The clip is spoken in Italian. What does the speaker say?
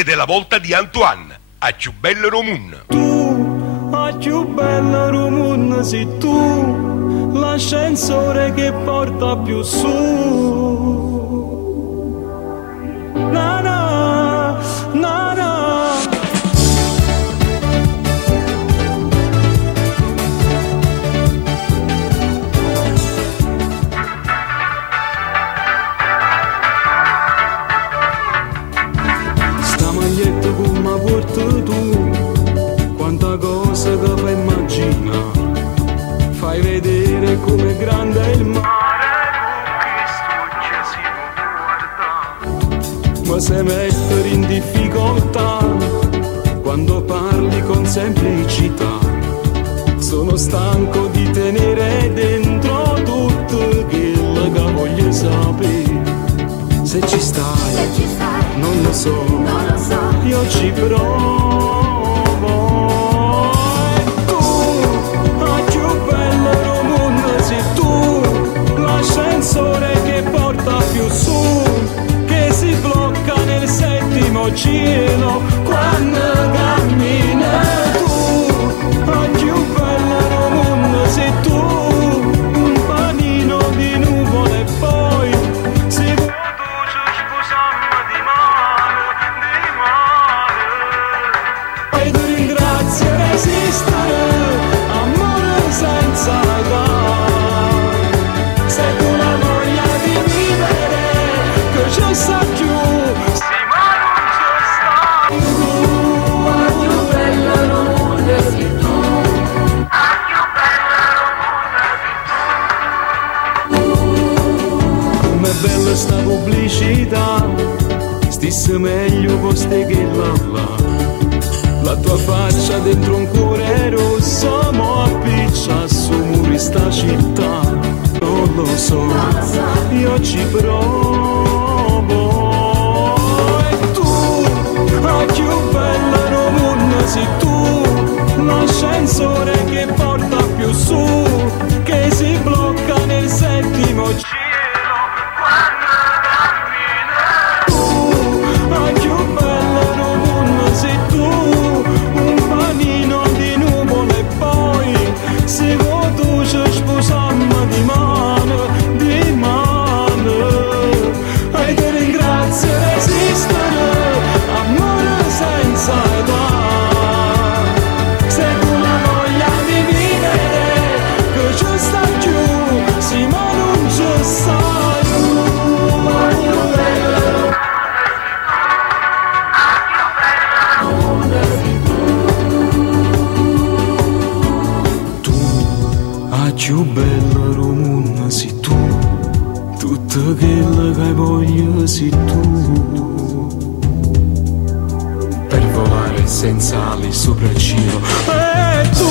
ed è la volta di Antoine, a più bella Romun. Tu, a più bella Romun, sei tu, l'ascensore che porta più su. Na na, na na. Sta maglietta come porti tu, quanta cosa che fai immaginare, fai vedere come grande è il mare, ma se mettere in difficoltà quando parli con semplicità. Sono stanco di tenere dentro tutto quello che voglio sapere. Se ci stai, non lo so, io ci provo. E tu, la più bella del mondo sei tu, l'ascensore che porta più su, che si blocca nel settimo cielo quando cammina. Tu, la più bella del mondo sei tu, un panino di nuvole e poi si produce sposarmi di male, e tu ringrazio resistere, amore senza età. Se tu la voglia di vivere, che ci sta più, sì ma non ci sta. Tu, la più bella del mondo sei tu, la più bella del mondo sei tu. Com'è bella sta pubblicità, stesse meglio con ste che là. La tua faccia dentro un cuore rosso, mo appiccia su muri sta città. Non lo so, io ci provo. E tu, la più bella del mondo sei tu, l'ascensore che porta più su, che si blocca nel settimo cielo quando cammina. Tu, la più bella del mondo sei tu, un panino di nuvole e poi si produce sposarmi di mano, di mano. E ti ringrazio resistere, amore senza età. Se tu la voglia di vivere, che ci sta giù, sì ma non ci sta giù. La più bella tu, la più bella Romuna sei tu, tutto quello che voglio sei tu, per volare senza ali sopra il cielo. E tu,